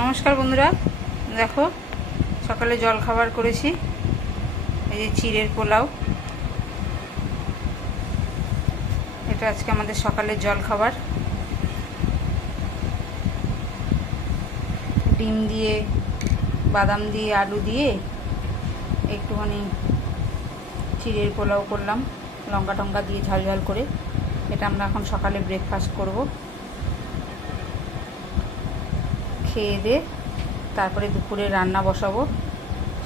নমস্কার বন্ধুরা, দেখো সকালে জল খাবার করেছি। এই যে চিড়ের পোলাও, এটা আজকে আমাদের সকালের জল খাবার। ডিম দিয়ে, বাদাম দিয়ে, আলু দিয়ে একটুখানি চিড়ের পোলাও করলাম, লঙ্কা টঙ্কা দিয়ে ঝাল ঝাল করে। এটা আমরা এখন সকালে ব্রেকফাস্ট করব। খেয়ে দিয়ে তারপরে দুপুরে রান্না বসাবো,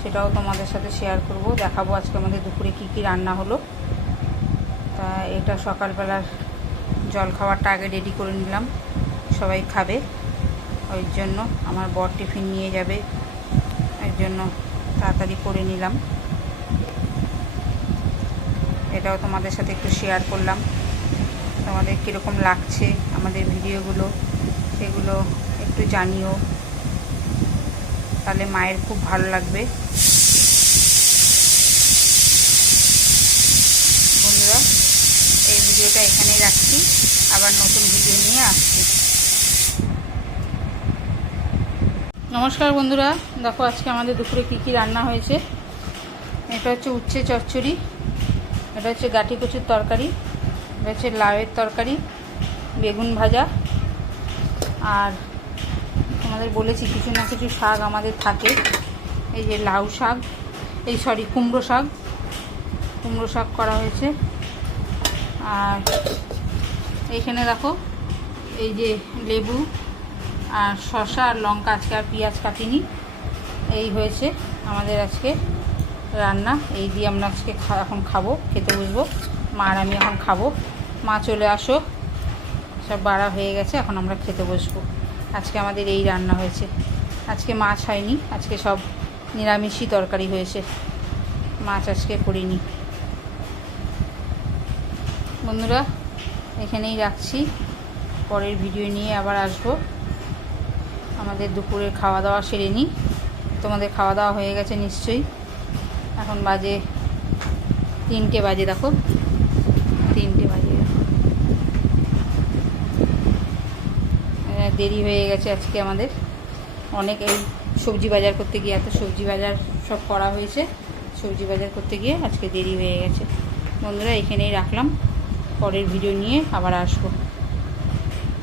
সেটাও তোমাদের সাথে শেয়ার করব, দেখাবো আজকে আমাদের দুপুরে কি কি রান্না হলো। তা এটা সকালবেলার জল খাবারটা আগে রেডি করে নিলাম, সবাই খাবে ওই জন্য। আমার বর টিফিন নিয়ে যাবে, এর জন্য তাড়াতাড়ি করে নিলাম। এটাও তোমাদের সাথে একটু শেয়ার করলাম, তোমাদের কীরকম লাগছে আমাদের ভিডিওগুলো সেগুলো একটু জানিও, তাহলে মায়ের খুব ভালো লাগবে। বন্ধুরা, এই ভিডিওটা এখানেই রাখছি, আবার নতুন ভিডিও নিয়ে আসছি। নমস্কার বন্ধুরা, দেখো আজকে আমাদের দুপুরে কী কী রান্না হয়েছে। এটা হচ্ছে উচ্ছে চচ্চড়ি, এটা হচ্ছে গাঁটি কচুর তরকারি, এটা হচ্ছে লাউয়ের তরকারি, বেগুন ভাজা, আর আমাদের বলেছি কিছু না কিছু শাক আমাদের থাকে। এই যে লাউ শাক, কুমড়ো শাক করা হয়েছে। আর এইখানে দেখো এই যে লেবু আর শসা আর লঙ্কা, আজকে আর পেঁয়াজ কাটিনি। এই হয়েছে আমাদের আজকে রান্না। এই দিয়ে আমরা আজকে এখন খাবো, খেতে বসবো। মা আর আমি এখন খাবো। মা চলে আসো, সব বাড়া হয়ে গেছে, এখন আমরা খেতে বসবো। আজকে আমাদের এই রান্না হয়েছে। আজকে মাছ হয়নি, আজকে সব নিরামিষই তরকারি হয়েছে, মাছ আজকে করিনি। বন্ধুরা, এখানেই রাখছি, পরের ভিডিও নিয়ে আবার আসবো। আমাদের দুপুরের খাওয়া দাওয়া সেরে নিই। তোমাদের খাওয়া দাওয়া হয়ে গেছে নিশ্চয়ই। এখন বাজে 3টে বাজে, দেখো 3টে বাজে। দেরি হয়ে গেছে আজকে আমাদের অনেক। এই সবজি বাজার করতে গিয়ে, এত সবজি বাজার সব করা হয়েছে, সবজি বাজার করতে গিয়ে আজকে দেরি হয়ে গেছে। বন্ধুরা, এখানেই রাখলাম, পরের ভিডিও নিয়ে আবার আসবো।